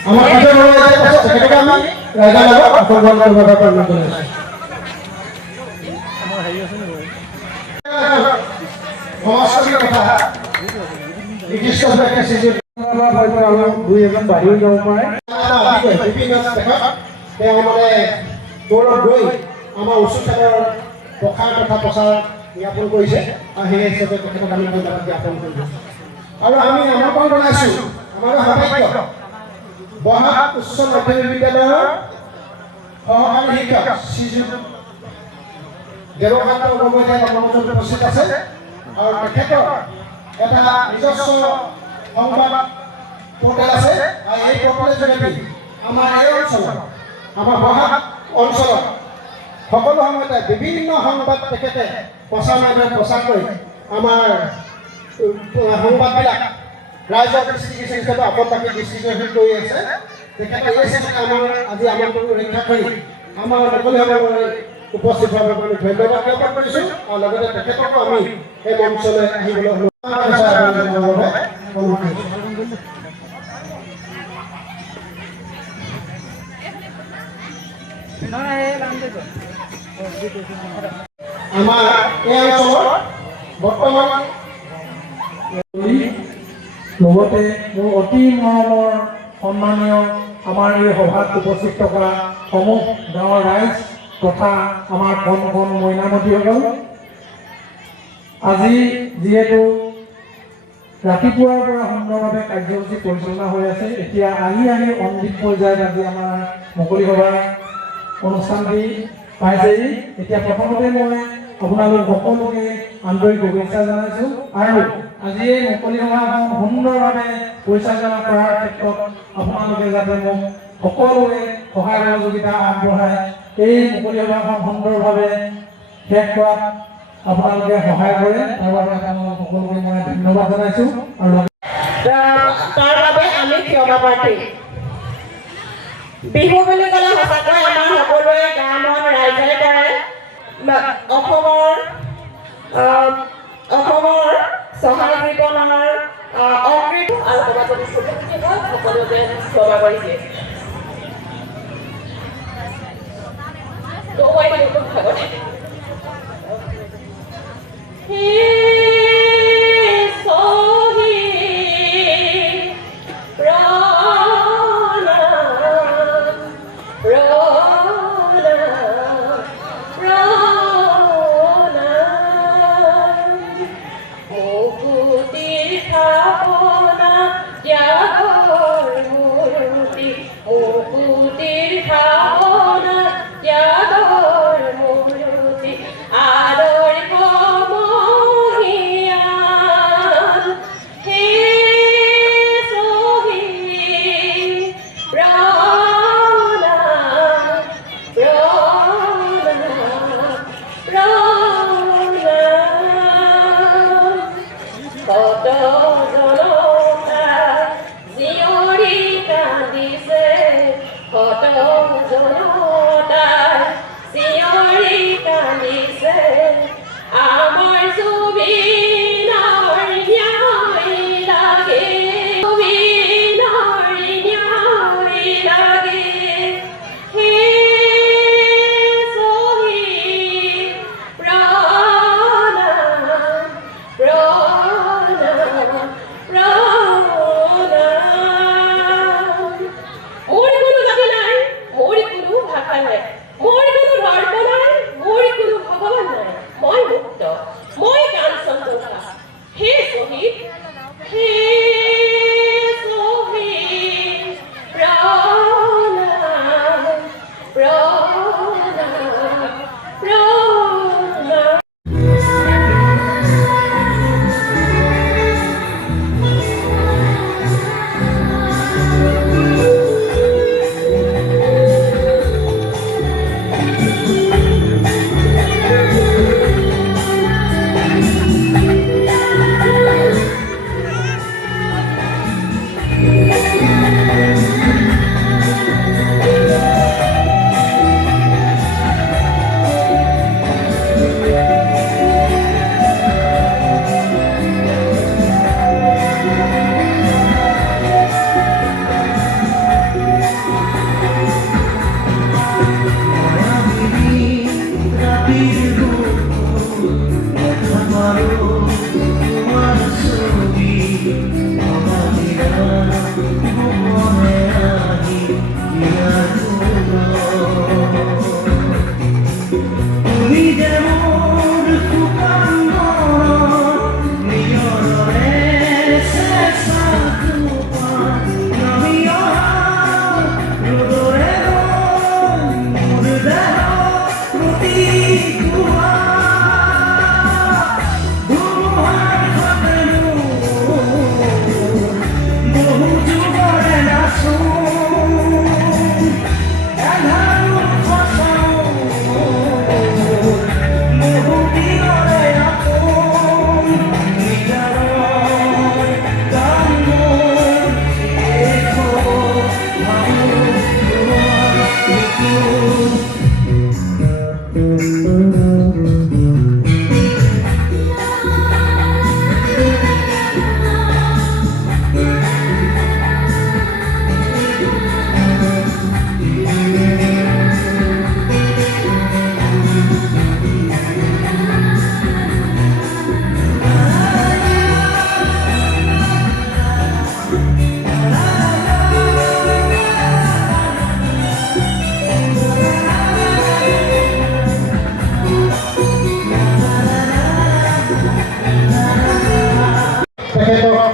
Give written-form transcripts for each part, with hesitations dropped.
আমার কাছে রয়েছে সেটাকে আমি রাজা লাগা অপমান করবার প্রয়োজন করে আমার হাই আছে না সমাজের কথা নির্দিষ্ট একটা সিজন হয়তো আলো দুই একজন বাহির যাব পারে বিভিন্ন তেওঁ মানে দৌৰত গৈ আমাৰ উচ্চতাৰ প্ৰসাৰ তথা প্ৰচাৰ জ্ঞাপন কৰিছে আৰু সেই হিচাপে তেখেতক আমি ধন্যবাদ জ্ঞাপন কৰিছোঁ আৰু আমি আমন্ত্ৰণ জনাইছোঁ আমাৰ সৌভাগ্য বহাগ উচ্চ মাধ্যমিক বিদ্যালয়ৰ সহকাৰী শিক্ষক শ্ৰীযুত দেৱকান্ত গগৈদেৱ মঞ্চত উপস্থিত আছে আৰু তেখেতৰ এটা নিজস্ব সংবাদ পোৰ্টেল আছে আৰু এই পোৰ্টেলৰ জৰিয়তে আমাৰ এই অঞ্চলত আমাৰ বহাগ অঞ্চলত সকলো সময়তে বিভিন্ন সংবাদ তেখেতে প্ৰচাৰ মাধ্যমত প্ৰচাৰ কৰি আমাৰ সংবাদবিলাক ৰাইজৰ দৃষ্টিগোচৰ হিচাপে অসমবাসী দৃষ্টিগোচৰ কৰি আছে তেখেতে এই চেষ্টা আমাৰ আজি আমন্ত্ৰণ ৰক্ষা কৰি আমাৰ সকলোসকললৈ উপস্থিত হোৱাৰ বাবে ধন্যবাদ জ্ঞাপন কৰিছোঁ আৰু লগতে তেখেতকো আমি এই মঞ্চলৈ আহিবলৈ আমাৰ এই অঞ্চলৰ বৰ্তমান লগতে মোৰ অতি মৰমৰ সন্মানীয় আমাৰ এই সভাত উপস্থিত থকা সমূহ গাঁৱৰ ৰাইজ তথা আমাৰ কণ কণ মইনামতীসকল আজি যিহেতু ৰাতিপুৱাৰ পৰা সুন্দৰভাৱে কাৰ্যসূচী পৰিচালনা হৈ আছে এতিয়া আহি অন্তিম পৰ্যায়ত আজি আমাৰ মুকলি সভাৰ অনুষ্ঠানটি পাইছেহি এতিয়া প্ৰথমতে মই আপোনালোক সকলোকে আন্তৰিক শুভেচ্ছা জনাইছোঁ আৰু আজি এই মুকলি সভাখন সুন্দৰভাৱে পৰিচালনা কৰাৰ ক্ষেত্ৰত আপোনালোকে যাতে মোক সকলোৱে সহায় সহযোগিতা আগবঢ়াই এই মুকলি সভাখন সুন্দৰভাৱে শেষ কৰাত আপোনালোকে সহায় কৰে তাৰ বাবে আপোনালোক সকলোকে মই ধন্যবাদ জনাইছোঁ আৰু তাৰ বাবে আমি ক্ষমা প্ৰাৰ্থী বিহু বুলি ক'লে সঁচাকৈ আমাৰ সকলোৱে গাঁও মন ৰাইজে কৰে অসমৰ চহাই জীৱনৰ অমৃত আৰু সমাজত সকলোকে ক্ষমা কৰিছে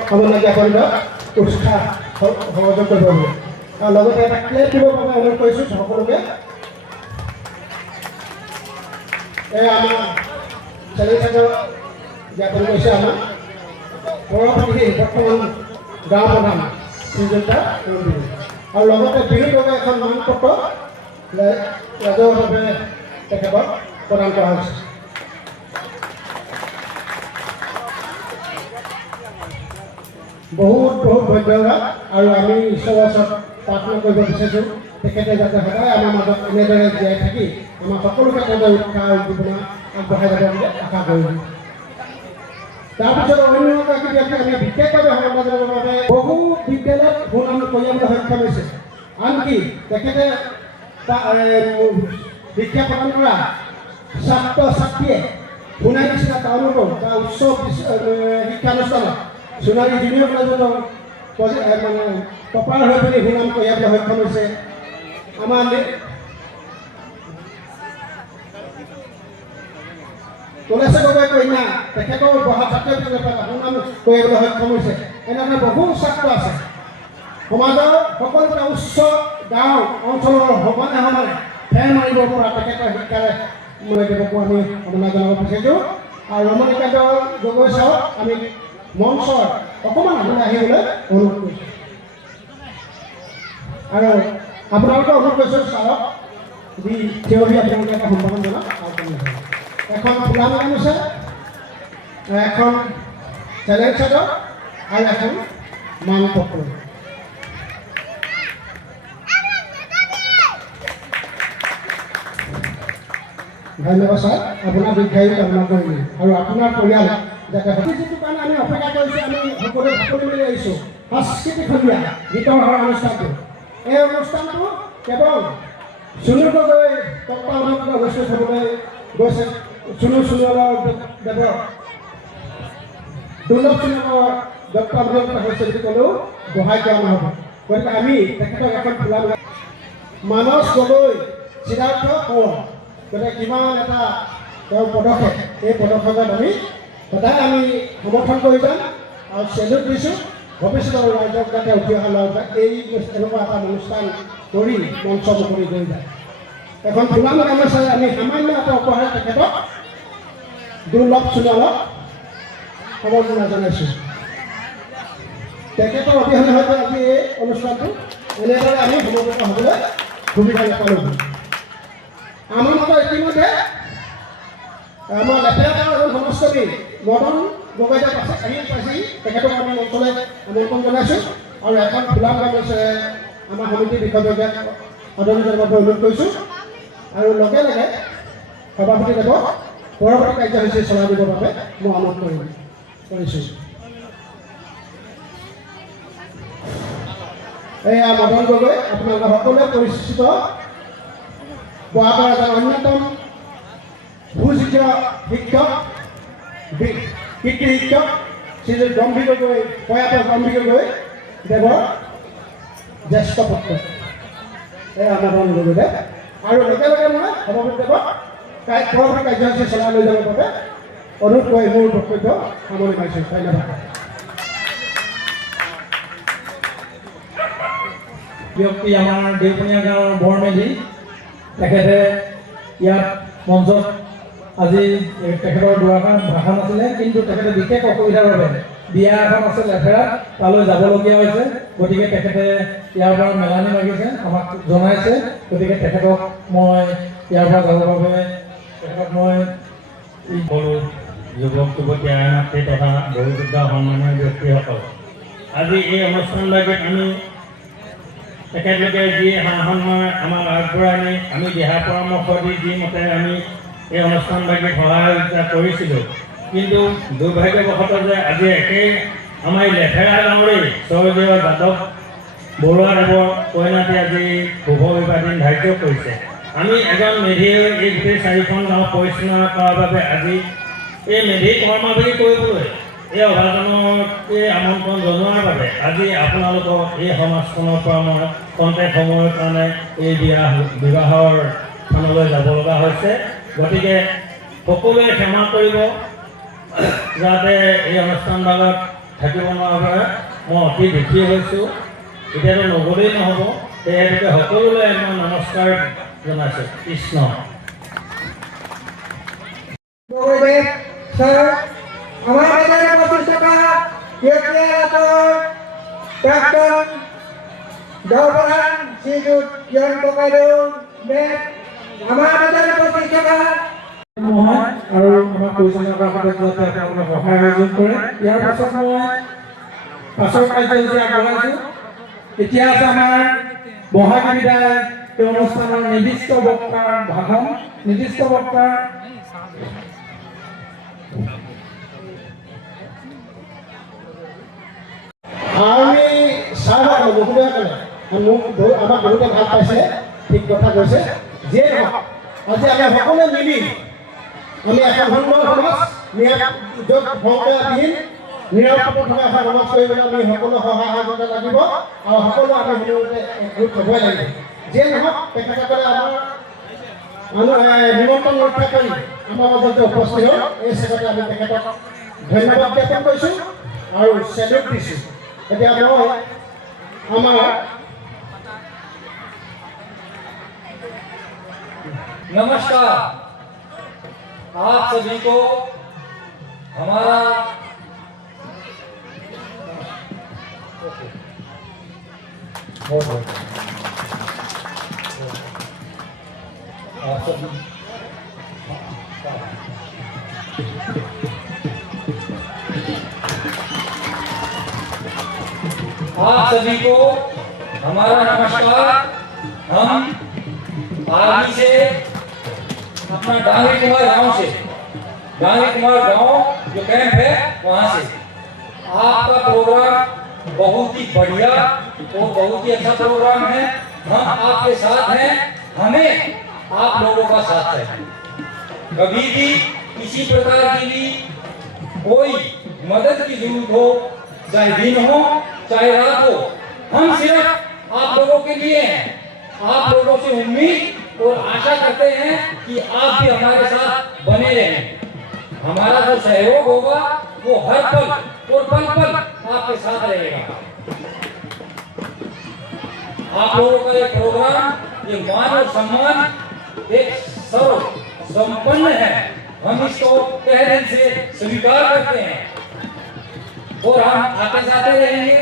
সমন্বয় জ্ঞাপন উৎসাহ সহযোগ কৰিব বুলি আৰু লগতে এটা ক্লেপ দিবৰ বাবে অনুৰোধ কৰিছোঁ সকলোকে এই আমাৰ চেলেঞ্জৰ জ্ঞাপন কৰিছে আমাৰ পৰৱৰ্তী বৰ্তমান গাঁও প্ৰধান শ্ৰীযুক্ত আৰু লগতে বিনোদকে এখন মানপত্ৰ ৰাজহুৱাভাৱে তেখেতক প্ৰদান কৰা হৈছে বহুত ধন্যবাদ আৰু আমি ঈশ্বৰৰ ওচৰত প্ৰাৰ্থনা কৰিব বিচাৰিছোঁ তেখেতে যাতে সদায় আমাৰ মাজত এনেদৰে জীয়াই থাকি আমাৰ সকলোকে তেনেদৰে উৎসাহ উদ্দীপনা আগবঢ়াই যাব বুলি আশা কৰিছোঁ তাৰপিছত অন্য এগৰাকী ব্যক্তি আমি বিশেষভাৱে সন্মান জনাবৰ বাবে বহু বিদ্যালয়ত সুনাম কঢ়িয়াবলৈ সক্ষম হৈছে আনকি তেখেতে শিক্ষা প্ৰদান কৰা ছাত্ৰ ছাত্ৰীয়ে সোণাৰী নিচিনা টাউনতো বা উচ্চ শিক্ষানুষ্ঠানত সোণাৰী জুনিয়ৰ কলেজতো মানে টপাৰ হৈ পিনি সুনাম কঢ়িয়াবলৈ সক্ষম হৈছে আমাৰ তুলসী গগৈ কন্যা তেখেতৰ পঢ়া ছাত্ৰ ছাত্ৰীসকলে সুনাম কঢ়িয়াবলৈ সক্ষম হৈছে এনেধৰণে বহু ছাত্ৰ আছে সমাজৰ সকলোটা উচ্চ গাঁও অঞ্চলৰ সমানে ফেৰ মাৰিব পৰা তেখেতৰ শিক্ষাৰে মই দেৱকো আমি সন্মান জনাব বিচাৰিছোঁ আৰু ৰমণীকান্ত গগৈ ছাৰক আমি মঞ্চৰ অকণমান আগলৈ আহিবলৈ অনুৰোধ কৰিছোঁ আৰু আপোনালোকে অনুৰোধ কৰিছোঁ ছাৰক যি থিয় হৈ আপোনালোকে এটা সম্বোধন জনাওক এখন ফুলাম গামোচা এখন চেলেঞ্জ চাদৰ আৰু এখন মানপত্ৰ ধন্যবাদ ছাৰ আপোনাৰ দীৰ্ঘায়ু কামনা কৰিলোঁ আৰু আপোনাৰ পৰিয়াল যাতে যিটো কাৰণে আমি অপেক্ষা কৰিছোঁ আমি সকলোৱে সকলো মিলি আহিছোঁ সাংস্কৃতিক সন্ধিয়া গীতৰ অনুষ্ঠানটো এই অনুষ্ঠানটো কেৱল সুনীল গগৈ তত্ত্বাৱধানত অনুষ্ঠিত হ'বলৈ গৈছে সুনীলৰ দেৱৰ দুৰ্লভ সুনীলৰ তত্ত্বাৱধানত হৈছে বুলি ক'লেও বঢ়াই দিয়া নহ'ব গতিকে আমি তেখেতক এখন ফুলাম মানস গগৈ সিদ্ধাৰ্থ কোঁৱৰ গতিকে কিমান এটা তেওঁৰ পদক্ষেপ এই পদক্ষেপত আমি সদায় আমি সমৰ্থন কৰি যাম আৰু চেলুট দিছোঁ ভৱিষ্যতৰ ৰাইজক যাতে উঠি অহা ল'ৰা এই এনেকুৱা এটা অনুষ্ঠান কৰি মঞ্চ মুকলি কৰি যায় এখন ফুলাম গামোচাৰে আমি সামান্য এটা উপহাৰ তেখেতক দুৰ্লভ সুনীলক সম্বৰ্ধনা জনাইছোঁ তেখেতৰ অবিহনে হয়তো আজি এই অনুষ্ঠানটো এনেদৰে আমি সমবেত হ'বলৈ সুবিধা নাপালোঁ আমাৰ মতে ইতিমধ্যে আমাৰ লেফেৰা গাঁৱৰ এজন সমষ্টি মদন গগৈ আহি পাইছেহি তেখেতক আমি মঞ্চলৈ আমন্ত্ৰণ জনাইছোঁ আৰু এখন ফুলাম গামোচাৰে আমাৰ সমিতিৰ বিষয়ববীয়াক আদৰণি জনাবলৈ অনুৰোধ কৰিছোঁ আৰু লগে লগে সভাপতিদেৱক পৰৱৰ্তী কাৰ্যসূচী চলাই দিবৰ বাবে মই অনুৰোধ কৰিছোঁ এয়া মদন গগৈ আপোনালোকে সকলোৱে পৰিচিত বহাগৰ এজন অন্যতম সুযোগ্য শিক্ষক কীৰ্তি শিক্ষক শ্ৰীযুত গম্ভীৰ গগৈ প্ৰয়াত গম্ভীৰ গগৈ দেৱৰ জ্যেষ্ঠ পুত্ৰ এয়া মদন গগৈদেৱ আৰু লগে লগে মই সভাপতিদেৱক পৰৱৰ্তী কাৰ্যসূচী চলাই লৈ যাবৰ বাবে অনুৰোধ কৰি মোৰ বক্তব্য সামৰণি মাৰিছোঁ ধন্যবাদ ব্যক্তি আমাৰ দেওপনীয়া গাঁৱৰ বৰমেধি তেখেতে ইয়াত মঞ্চত আজি তেখেতৰ দুআষাৰ ভাষণ আছিলে কিন্তু তেখেতে বিশেষ অসুবিধাৰ বাবে বিয়া এখন আছে লেফেৰাত তালৈ যাবলগীয়া হৈছে গতিকে তেখেতে ইয়াৰ পৰা মেলানি মাগিছে আমাক জনাইছে গতিকে তেখেতক মই ইয়াৰ পৰা যাবৰ বাবে তেখেতক মই সৰু যুৱক যুৱতী আইমাতৃ তথা বহুযোগ্য সন্মানীয় ব্যক্তিসকল আজি এই অনুষ্ঠানভাগত আমি তেখেতলোকে যি সন্মান আমাক আগবঢ়াই নি আমি দিহা পৰামৰ্শ দি যি মতে আমি এই অনুষ্ঠানভাগত সহায়তা কৰিছিলোঁ কিন্তু দুৰ্ভাগ্যবশতঃ যে আজি একেই আমাৰ এই লেফেৰা গাঁৱৰেই স্বৰ্গীয় যাদৱ বৰুৱাদেৱৰ কইনাটি আজি শুভ বিবাহ দিন ধাৰ্য কৰিছে আমি এজন মেধিয়ে এই গোটেই চাৰিখন গাঁও পৰিচালনা কৰাৰ বাবে আজি এই মেধি কৰ্মাৱলী কৰিবলৈ এই অভাজনক এই আমন্ত্ৰণ জনোৱাৰ বাবে আজি আপোনালোকক এই সমাজখনৰ পৰা মই কণ্টেক্ট সময়ৰ কাৰণে এই বিবাহৰ স্থানলৈ যাব লগা হৈছে গতিকে সকলোৱে ক্ষমা কৰিব যাতে এই অনুষ্ঠানভাগত থাকিব নোৱাৰাৰ পৰা মই অতি দুখী হৈছোঁ। এতিয়াতো নগলেই নহ'ব, সেয়েহে সকলোলৈ মই নমস্কাৰ জনাইছোঁ। কৃষ্ণ। স্যাৰ আমাৰ বাজাৰে 25 টাকা প্ৰাক্তন জওয়ান শ্ৰীযুত কিৰণ ককাইদেউ আমাৰ বাজাৰে 25 টাকা নহয় আৰু আমাৰ পৰিচালনা কৰাৰ যাতে আপোনালোকে সহায় সহযোগ কৰে। ইয়াৰ পাছত মই পাছৰ কাৰ্যসূচী আগবঢ়াইছোঁ। এতিয়া আছে আমাৰ বহাগী বিদায় এই অনুষ্ঠানৰ নিৰ্দিষ্ট বক্তাৰ ভাষণ। নিৰ্দিষ্ট বক্তা আমি চাহ বহুতে মোক আমাক বহুতে ভাল পাইছে, ঠিক কথা কৈছে। যিয়ে নহওক আজি আমি সকলোৱে মিলি আমি এখন সুন্দৰ সমাজ য'ত সংখ্যাবিহীন নিৰাপদ থকা এখন সমাজ কৰিবলৈ আমি সকলো সহায় সহযোগিতা লাগিব আৰু সকলো আমি সকলোতে একগোট হ'বই লাগিব। যিয়ে নহওক তেখেতসকলে আমাৰ নিমন্ত্ৰণ ৰক্ষা কৰি আমাৰ মাজত উপস্থিত হ'ল, এই হিচাপতে আমি তেখেতক ধন্যবাদ জ্ঞাপন কৰিছোঁ আৰু চেলুট দিছোঁ। এতিয়া মই আমাৰ नमस्कार, आप सभी को हमारा आप सभी को हमारा नमस्कार। हम आर्मी से अपना डांगी कुमार गांव से डांगी कुमार गांव जो कैंप है वहां से आपका प्रोग्राम बहुत ही बढ़िया और बहुत ही अच्छा प्रोग्राम है। हम आपके साथ हैं, हमें आप लोगों का साथ है। कभी भी किसी प्रकार की भी कोई मदद की जरूरत हो, चाहे दिन हो चाहे रात हो, हम सिर्फ आप लोगों के लिए हैं। आप लोगों से उम्मीद और आशा करते हैं कि आप भी हमारे साथ बने रहें। हमारा जो सहयोग होगा वो हर पल और पल पल आपके साथ रहेगा। आप लोगों का ये प्रोग्राम, ये मान और सम्मान एक सर्व संपन्न है। हम इसको तहे दिल से स्वीकार करते हैं और हम आते जाते रहेंगे।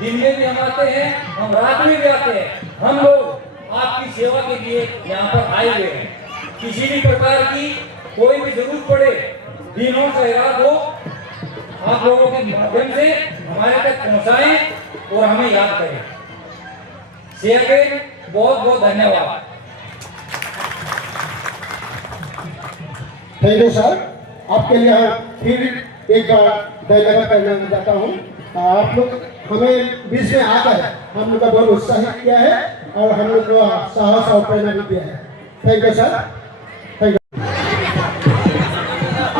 दिन में भी हम आते हैं, हम रात में भी आते हैं। हम लोग आपकी सेवा के लिए यहाँ पर आए हुए हैं। किसी भी प्रकार की कोई भी जरूरत पड़े, दिन हो चाहे रात हो, आप लोगों के माध्यम से हमारे तक पहुँचाएं और हमें याद करें। बहुत बहुत धन्यवाद। Thank you sir. आपके लिए फिर एक बार धन्यवाद करना चाहता हूँ। आप लोग हमें बीच में आकर हम लोग का बहुत उत्साहित किया है और हम लोग को साहस और प्रेरणा भी दिया है। Thank you sir. Thank you.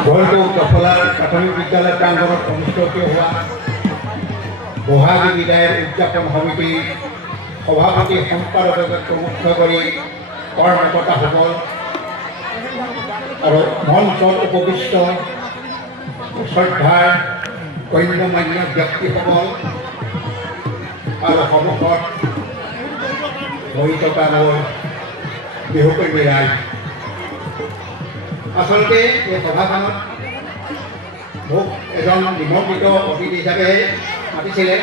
ঘৰটো দফলাৰ প্ৰাথমিক বিদ্যালয় প্ৰাংগণত অনুষ্ঠিত হোৱা বহাগী বিদায় উদযাপন সমিতিৰ সভাপতি সম্পাদককে মুখ্য কৰি কৰ্মকৰ্তাসকল আৰু মঞ্চত উপবিষ্ট শ্ৰদ্ধাৰ গণ্যমান্য ব্যক্তিসকল আৰু সন্মুখত বহি থকা মোৰ বিহুকৰ্মী ৰাইজ, আচলতে এই সভাখনত মোক এজন নিমন্ত্ৰিত অতিথি হিচাপে মাতিছিলে।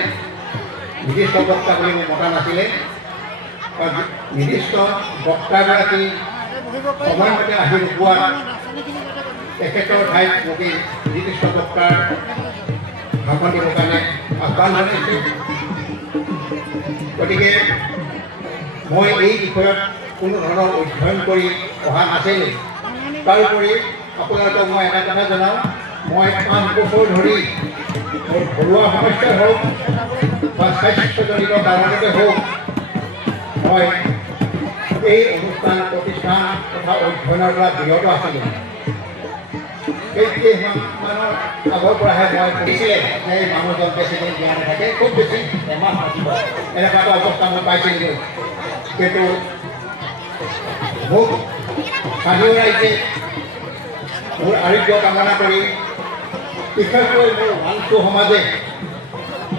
নিৰ্দিষ্ট বক্তা বুলি মোক মতা নাছিলে। নিৰ্দিষ্ট বক্তাগৰাকী সময়মতে আহি নোপোৱা তেখেতৰ ঠাইত মোক নিৰ্দিষ্ট বক্তাৰ ভাষণ দিবৰ কাৰণে আহ্বান জনাইছোঁ। গতিকে মই এই বিষয়ত কোনো ধৰণৰ অধ্যয়ন কৰি অহা নাছিলোঁ। তাৰোপৰি আপোনালোকক মই এটা কথা জনাওঁ, মই 5 বছৰ ধৰি মোৰ ঘৰুৱা সমস্যা হওক বা স্বাস্থ্যজনিত কাৰণতে হওক, মই এই অনুষ্ঠান প্ৰতিষ্ঠান তথা অধ্যয়নৰ পৰা বিৰত আছিলোঁ। কেইমাহমানৰ আগৰ পৰাহে মই পঢ়িছিলে যে এই মানুহজন প্ৰেচিডেণ্ট দিয়া নাথাকে, খুব বেছি এমাহ থাকিব, এনেকুৱা এটা অৱস্থা মই পাইছিলোঁ। কিন্তু মোক স্থানীয় ৰাইজে মোৰ আৰোগ্য কামনা কৰি বিশেষকৈ মোৰ মানসু সমাজে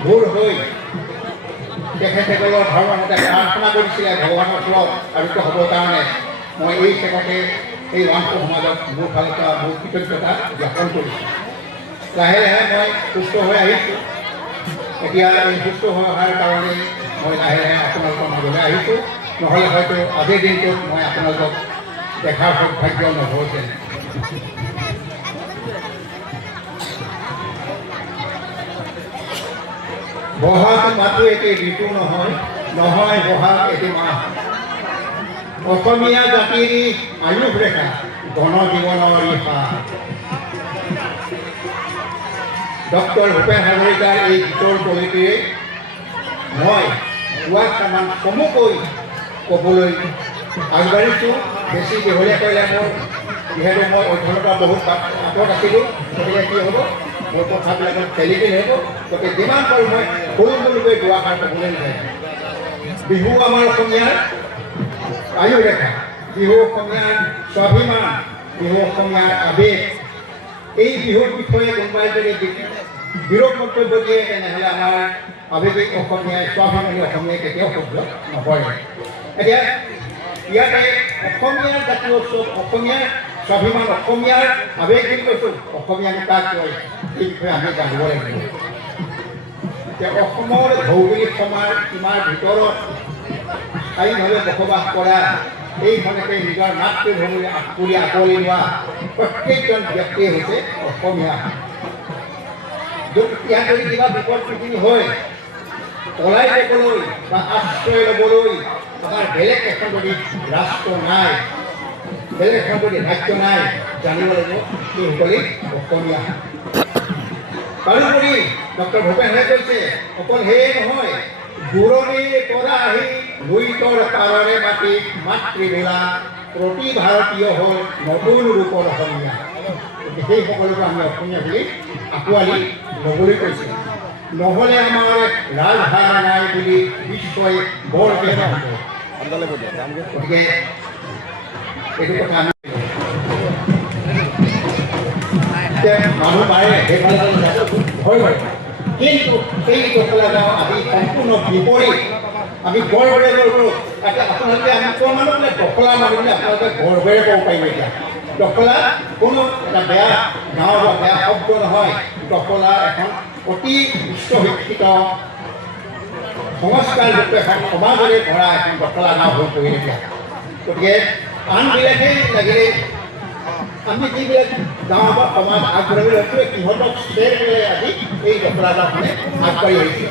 ভুল হৈ তেখেতসকলৰ ধৰ্মমতে প্ৰাৰ্থনা কৰিছিলে ভগৱানৰ ওচৰত আৰোগ্য হ'বৰ কাৰণে মই এই সেৱাতে এই ওৱানটো সমাজত মোৰ ফালৰ পৰা মোৰ কৃতজ্ঞতা জ্ঞাপন কৰিছোঁ। লাহে লাহে মই সুস্থ হৈ আহিছোঁ। এতিয়া এই সুস্থ হৈ অহাৰ কাৰণে মই লাহে লাহে আপোনালোকৰ মাজলৈ আহিছোঁ। নহ'লে হয়তো আজিৰ দিনটোত মই আপোনালোকক দেখাৰ সৌভাগ্য নহ'লহেঁতেন। বহাগ মাথো এটি ঋতু নহয়, নহয় বহাগ এটি মাহ। অসমীয়া জাতিৰ আয়ুস ৰেখা গণজীৱনৰ ৰিহা। ডক্টৰ ভূপেন হাজৰিকাৰ এই গীতৰ কবিটিৰে মই দুআষাৰমান চমুকৈ ক'বলৈ আগবাঢ়িছোঁ। বেছি দীঘলীয়া কৰিলে মোৰ যিহেতু মই অধ্যয়নৰ পৰা বহুত আঁতৰত আছিলোঁ, গতিকে কি হ'ব মোৰ কথাবিলাকত খেলি মেলি হ'ব। গতিকে যিমান পাৰোঁ মই সৰুকৈ দুআষাৰ ক'বলৈ বিচাৰিছোঁ। বিহু আমাৰ অসমীয়াৰ আয়ুস ৰেখা, বিহু অসমীয়াৰ স্বাভিমান, বিহু অসমীয়াৰ আৱেগ। এই বিহুৰ বিষয়ে কোনোবাই যদি বিৰোধ মন্তব্য দিয়ে তেনেহ'লে আমাৰ আৱেগিক অসমীয়াই স্বাভিমানী অসমীয়াই কেতিয়াও সহ্য নকৰে। এতিয়া ইয়াতে অসমীয়াৰ জাতীয় উৎসৱ, অসমীয়াৰ স্বাভিমান, অসমীয়াৰ আৱেগ বুলি কৈছোঁ। অসমীয়ানো কাক কয় এই বিষয়ে আমি জানিব লাগিব। এতিয়া অসমৰ ভৌগোলিক সীমাৰ ভিতৰত স্থায়ীভাৱে বসবাস কৰা এইখনকে নিজৰ মাতৃভূমি কৰি আঁকোৱালি লোৱা প্ৰত্যেকজন ব্যক্তিয়ে হৈছে অসমীয়া। ইয়াত যদি কিবা বিপদ পৃথিৱী হয় পলাই যাবলৈ বা আশ্ৰয় ল'বলৈ আমাৰ বেলেগ এখন যদি ৰাষ্ট্ৰ নাই, বেলেগ এখন যদি ৰাজ্য নাই, জানিব লাগিব সেইসকলে অসমীয়া। তাৰোপৰি ডক্টৰ ভূপেনে কৈছে অকল সেয়ে নহয়, দূৰণিৰ পৰা আহি লুইতৰ পাৰৰে মাটি মাতৃভূলা প্ৰতি ভাৰতীয় হ'ল নতুন ৰূপৰ অসমীয়া। সেই সকলোকে আমি অসমীয়া বুলি আঁকোৱালি ল'বলৈ কৈছে। নহ'লে আমাৰ ৰাজধাৰা নাই বুলি বিশ্বই বৰ বেয়া হ'ব। গতিকে এইটো কথা আমি মানুহ পাৰে সেইফালে ভয় কৰে, কিন্তু সেই দখলা গাঁও আমি সম্পূৰ্ণ বিপৰীত। আমি গৰ্বেৰে কৰোঁ। তাতে আপোনালোকে আমি অকণমান বোলে দখলা মানুহ বুলি আপোনালোকে গৰ্বেৰে ক'ব পাৰিব। এতিয়া দখলা কোনো এটা বেয়া গাঁও বা বেয়া শব্দ নহয়। দখলা এখন অতি উচ্চ শিক্ষিত সংস্কাৰযুক্ত এখন সমাজৰে ভৰা এখন দখলা গাঁও হৈ পৰিলে এতিয়া। গতিকে আনবিলাকেই লাগিলে আমি যিবিলাক গাঁও বা সমাজ আগবাঢ়ি লৈছোঁ সিহঁতক শ্বেৰ পেলাই আজি এই দখলা গাঁওখনে আগবাঢ়ি আহিছে।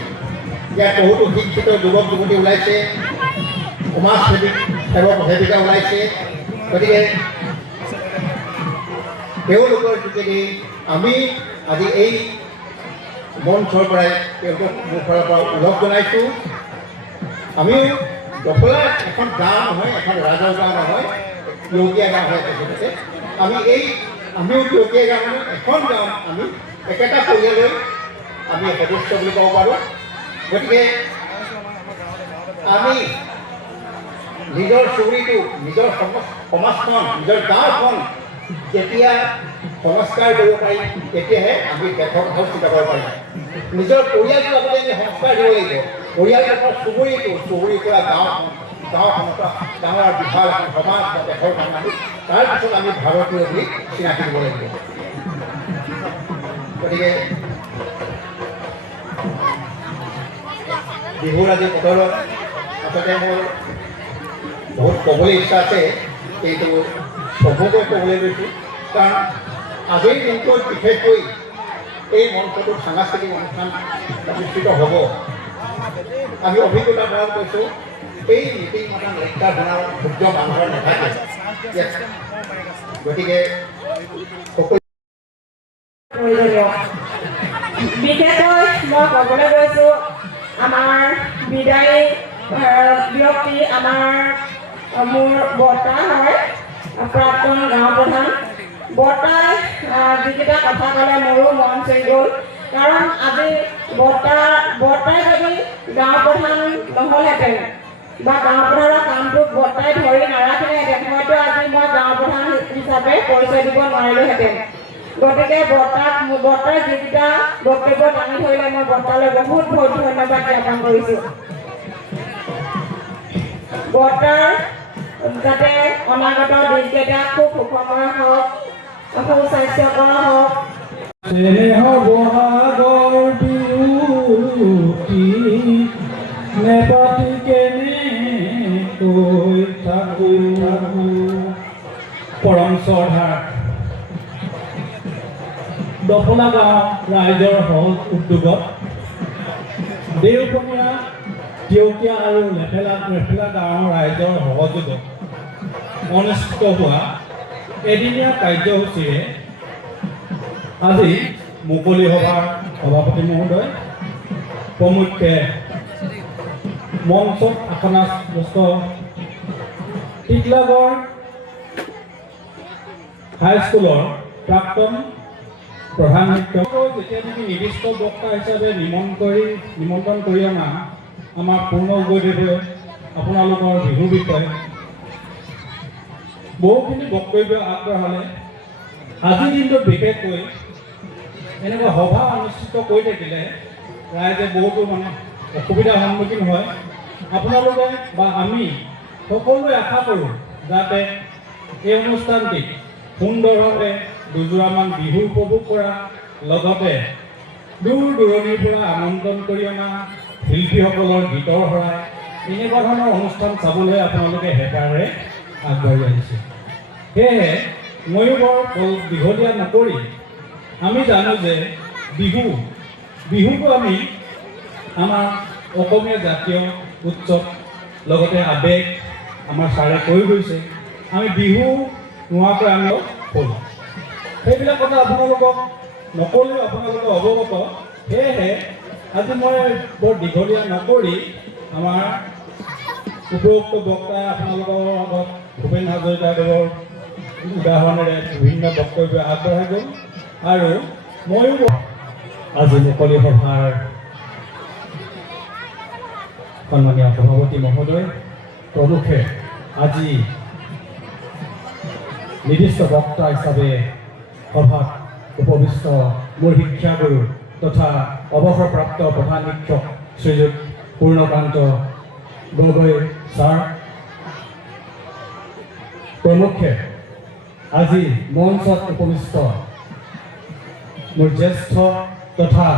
ইয়াত বহুতো শিক্ষিত যুৱক যুৱতী ওলাইছে, সমাজ সেৱক সেৱিকা ওলাইছে। গতিকে তেওঁলোকৰ যোগেদি আমি আজি এই মঞ্চৰ পৰাই তেওঁলোকক মোৰ ফালৰ পৰা ওলগ জনাইছোঁ। আমিও দখলা এখন গাঁও নহয়, এখন ৰাজৰ গাঁও নহয়, তিয়কীয়া গাঁও হয় তেখেতে। আমিও তিয়কীয়া গাঁও নহয়, এখন গাঁও আমি একেটা পৰিয়ালৰ আমি সদস্য বুলি ক'ব পাৰোঁ। গতিকে আমি নিজৰ চুবুৰীটো, নিজৰ সমাজখন, নিজৰ গাঁওখন যেতিয়া সংস্কাৰ কৰিব পাৰিম তেতিয়াহে আমি দেশৰ কথাও চিন্তা কৰিব পাৰিম। নিজৰ পৰিয়ালটো আগতে আমি সংস্কাৰ দিব লাগিব। পৰিয়ালৰ পৰা চুবুৰীৰ পৰা গাঁওখনৰ পৰা গাঁৱৰ বিশাল এখন সমাজ বা দেশৰ কাৰণে আমি তাৰপিছত আমি ভাৰতীয় বুলি চিনাকি দিব লাগিব। গতিকে বিহুৰ আজি বতৰত আচলতে মোৰ বহুত ক'বলৈ ইচ্ছা আছে, কিন্তু চবকে ক'বলৈ লৈছোঁ। কাৰণ আজিৰ দিনটোত বিশেষকৈ এই মঞ্চটোত সাংস্কৃতিক অনুষ্ঠান অনুষ্ঠিত হ'ব। আমি অভিজ্ঞতা প্ৰদান কৈছোঁ, এই মিটিং মতা লেকচাৰ শুনাৰ সূৰ্য মানুহৰ নাথাকে। গতিকে সকলো বিশেষকৈ মই ক'বলৈ গৈছোঁ আমাৰ বিদায়ী ব্যক্তি মোৰ বৰ্তা হয়, প্ৰাক্তন গাঁও প্ৰধান। বৰ্তাই যিকেইটা কথা ক'লে মোৰো মন চুই গ'ল। কাৰণ আজি বৰ্তাই যদি গাঁও প্ৰধান নহ'লহেঁতেন বা গাঁও প্ৰধানৰ কামটোক বৰ্তাই ধৰি নাৰাখিলেহেঁতেন, হয়তো আজি মই গাঁও প্ৰধান হিচাপে পৰিচয় দিব নোৱাৰিলোহেঁতেন। গতিকে বৰ্তাৰ যিকেইটা বক্তব্য দাঙি ধৰিলে মই বৰ্তালৈ বহুত বহুত ধন্যবাদ জ্ঞাপন কৰিছোঁ। বৰ্তাৰ যাতে অনাগত দিনকেইটা খুব সুখময় হওক, সুস্বাস্থ্যকৰ হওক। স্নেহ বহাগৰ বিউতি নেপাতি কেনেকৈ থাকো পৰম শ্ৰদ্ধা দফলা গাঁও ৰাইজৰ সহজ উদ্যোগত দেওপনীয়া দেউকীয়া আৰু লেফেলা গাঁৱৰ ৰাইজৰ সহযোগত অনুষ্ঠিত হোৱা এদিনীয়া কাৰ্যসূচীৰে আজি মুকলি সভাৰ সভাপতি মহোদয় প্ৰমুখ্যে মঞ্চত আসনাস্থ টিকলাগড় হাইস্কুলৰ প্ৰাক্তন প্ৰধান শিক্ষক যেতিয়া নেকি নিৰ্দিষ্ট বক্তা হিচাপে নিমন্ত্ৰণ কৰি অনা আমাৰ পূৰ্ণ গগৈদেৱে আপোনালোকৰ বিহুৰ বিষয়ে বহুখিনি বক্তব্য আগবঢ়ালে। আজিৰ দিনটোত বিশেষকৈ এনেকুৱা সভা অনুষ্ঠিত কৰি থাকিলে ৰাইজে বহুতো অসুবিধাৰ সন্মুখীন হয়। আপোনালোকে বা আমি সকলোৱে আশা কৰোঁ যাতে এই অনুষ্ঠানটি সুন্দৰভাৱে দুযোৰামান বিহু উপভোগ কৰা লগতে দূৰ দূৰণিৰ পৰা আমন্ত্ৰণ কৰি অনা শিল্পীসকলৰ গীতৰ শৰাই এনেকুৱা ধৰণৰ অনুষ্ঠান চাবলৈ আপোনালোকে হেঁপাহেৰে আগবাঢ়ি আহিছে। সেয়েহে ময়ো বৰ দীঘলীয়া নকৰি আমি জানো যে বিহুটো আমি আমাৰ অসমীয়া জাতীয় উৎসৱ লগতে আৱেগ আমাৰ ছাৰে কৈ গৈছে। আমি বিহু নোহোৱাকৈ আমি কৰোঁ সেইবিলাক কথা আপোনালোকক নকলেও আপোনালোকে অৱগত। সেয়েহে আজি মই বৰ দীঘলীয়া নকৰি আমাৰ উপৰোক্ত বক্তা আপোনালোকৰ আগত ভূপেন হাজৰিকাদেৱৰ উদাহৰণেৰে বিভিন্ন বক্তব্য আগবঢ়াই গ'ল আৰু ময়ো আজি মুকলি সভাৰ সন্মানীয় সভাপতি মহোদয় প্ৰমুখে আজি নিৰ্দিষ্ট বক্তা হিচাপে সভাত উপবিষ্ট মোৰ শিক্ষাগুৰু তথা অৱসৰপ্ৰাপ্ত প্ৰধান শিক্ষক শ্ৰীযুত পূৰ্ণকান্ত গগৈ ছাৰ প্ৰমুখে আজি মঞ্চত উপবিষ্ট মোৰ জ্যেষ্ঠ তথা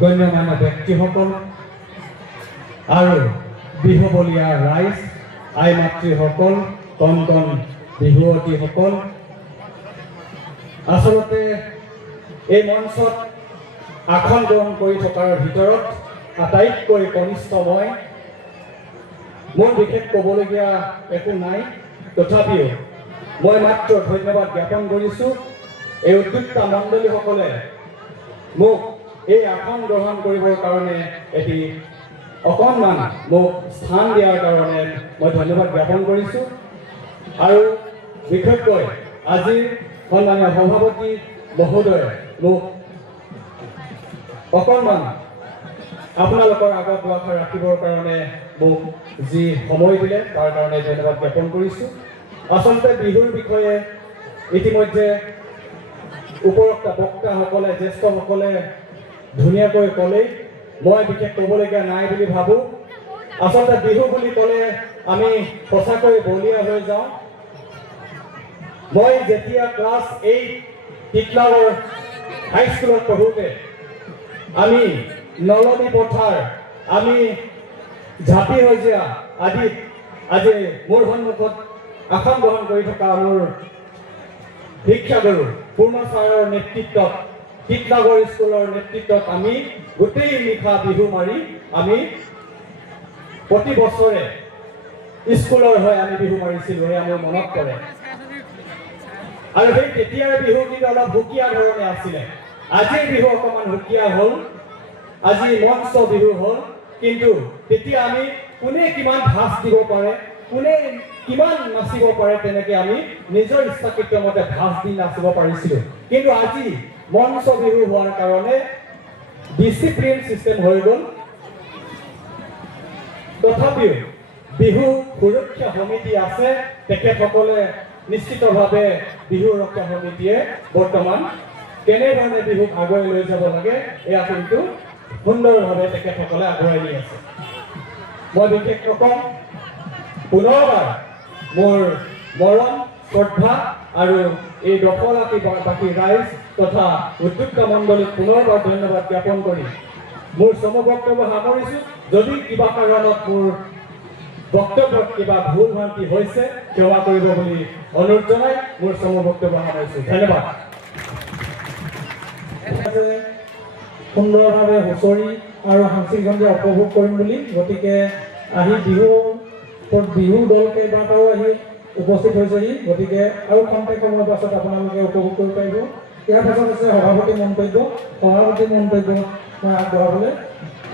গণ্যমান্য ব্যক্তিসকল আৰু বিহুবলীয়া ৰাইজ আই মাতৃসকল কণ কণ বিহুৱতীসকল। আচলতে এই মঞ্চত আসন গ্ৰহণ কৰি থকাৰ ভিতৰত আটাইতকৈ কনিষ্ঠ মোৰ বিশেষ ক'বলগীয়া একো নাই, তথাপিও মই মাত্ৰ ধন্যবাদ জ্ঞাপন কৰিছোঁ এই উদ্যোক্তা মণ্ডলীসকলে মোক এই আসন গ্ৰহণ কৰিবৰ কাৰণে এটি অকণমান মোক স্থান দিয়াৰ কাৰণে মই ধন্যবাদ জ্ঞাপন কৰিছোঁ। আৰু বিশেষকৈ আজিৰ সন্মানীয় সভাপতি মহোদয়ে মোক অকণমান আপোনালোকৰ আগত দুআষাৰ ৰাখিবৰ কাৰণে মোক যি সময় দিলে তাৰ কাৰণে ধন্যবাদ জ্ঞাপন কৰিছোঁ। আচলতে বিহুৰ বিষয়ে ইতিমধ্যে উপৰোক্ত বক্তাসকলে জ্যেষ্ঠসকলে ধুনীয়াকৈ ক'লেই, মই বিশেষ ক'বলগীয়া নাই বুলি ভাবোঁ। আচলতে বিহু বুলি ক'লে আমি সঁচাকৈ বলিয়া হৈ যাওঁ। মই যেতিয়া ক্লাছ 8 টিকলাগড় হাইস্কুলত পঢ়োঁতে আমি নলনী পথাৰ আমি ঝাপি সেউজীয়া আদিত আজি মোৰ সন্মুখত আসন গ্ৰহণ কৰি থকা মোৰ শিক্ষাগুৰু পূৰ্ণ ছাৰৰ নেতৃত্বত টিকলাগড় স্কুলৰ নেতৃত্বত আমি গোটেই নিশা বিহু মাৰি আমি প্ৰতি বছৰে স্কুলৰ হৈ আমি বিহু মাৰিছিলোঁ, সেয়া মোৰ মনত পৰে। আৰু সেই তেতিয়াৰ বিহু কিন্তু অলপ সুকীয়া ধৰণে আছিলে। আজিৰ বিহু অকণমান সুকীয়া হ'ল, আজি মঞ্চ বিহু হ'ল, কিন্তু তেতিয়া আমি কোনে কিমান ভাস দিব পাৰে, কোনে কিমান নাচিব পাৰে তেনেকৈ আমি নিজৰ ইচ্ছাকৃত মতে ভাস দি নাচিব পাৰিছিলোঁ। কিন্তু আজি মঞ্চ বিহু হোৱাৰ কাৰণে ডিচিপ্লিন চিষ্টেম হৈ গ'ল। তথাপিও বিহু সুৰক্ষা সমিতি আছে, তেখেতসকলে নিশ্চিতভাৱে বিহু ৰক্ষা সমিতিয়ে বৰ্তমান কেনেধৰণে বিহুক আগুৱাই লৈ যাব লাগে এয়া কিন্তু সুন্দৰভাৱে তেখেতসকলে আগুৱাই নি আছে। মই বিশেষ নকওঁ, পুনৰবাৰ মোৰ মৰম শ্ৰদ্ধা আৰু এই দফলাবাসী ৰাইজ তথা উদ্যোক্তা মণ্ডলীক পুনৰবাৰ ধন্যবাদ জ্ঞাপন কৰি মোৰ চমু বক্তব্য সামৰিছোঁ। যদি কিবা কাৰণত মোৰ বক্তব্যত কিবা ভুল ভ্ৰান্তি হৈছে ক্ষমা কৰিব বুলি অনুৰোধ জনাই মোৰ চমু বক্তব্য সামৰিছোঁ। ধন্যবাদ। সুন্দৰভাৱে হুঁচৰি আৰু সাংস্কৃতিক সন্ধিয়া উপভোগ কৰিম বুলি, গতিকে আহি বিহু দল কেইবাটাও আহি উপস্থিত হৈছেহি। গতিকে আৰু খন্তেক সময়ৰ পাছত আপোনালোকে উপভোগ কৰিব পাৰিব। ইয়াৰ পাছত আছে সভাপতি মন্তব্য মই আগবঢ়াবলৈ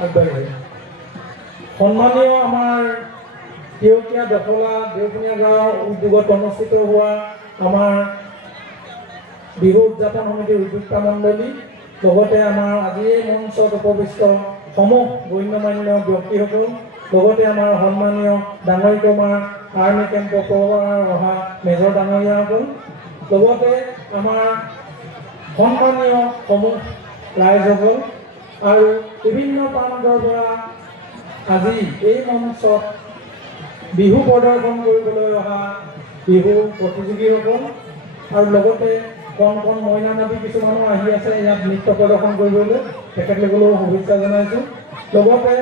আগবাঢ়িছোঁ। সন্মানীয় আমাৰ তিয়কীয়া দফলা দেওপুনীয়া গাঁও উদ্যোগত অনুষ্ঠিত হোৱা আমাৰ বিহু উদযাপন সমিতিৰ উদ্যোক্তা মণ্ডলী, লগতে আমাৰ আজি এই মঞ্চত উপবিষ্ট সমূহ গণ্যমান্য ব্যক্তিসকল, লগতে আমাৰ সন্মানীয় ডাঙৰি কমাৰ আৰ্মি কেম্পৰ পৰা অহা মেজৰ ডাঙৰীয়াসকল, লগতে আমাৰ সন্মানীয় সমূহ ৰাইজসকল আৰু বিভিন্ন প্ৰান্তৰ পৰা আজি এই মঞ্চত বিহু প্ৰদৰ্শন কৰিবলৈ অহা বিহু প্ৰতিযোগীসকল আৰু লগতে কণ মইনা নদী কিছুমানো আহি আছে ইয়াত নৃত্য প্ৰদৰ্শন কৰিবলৈ, তেখেতলোকলৈও শুভেচ্ছা জনাইছোঁ। লগতে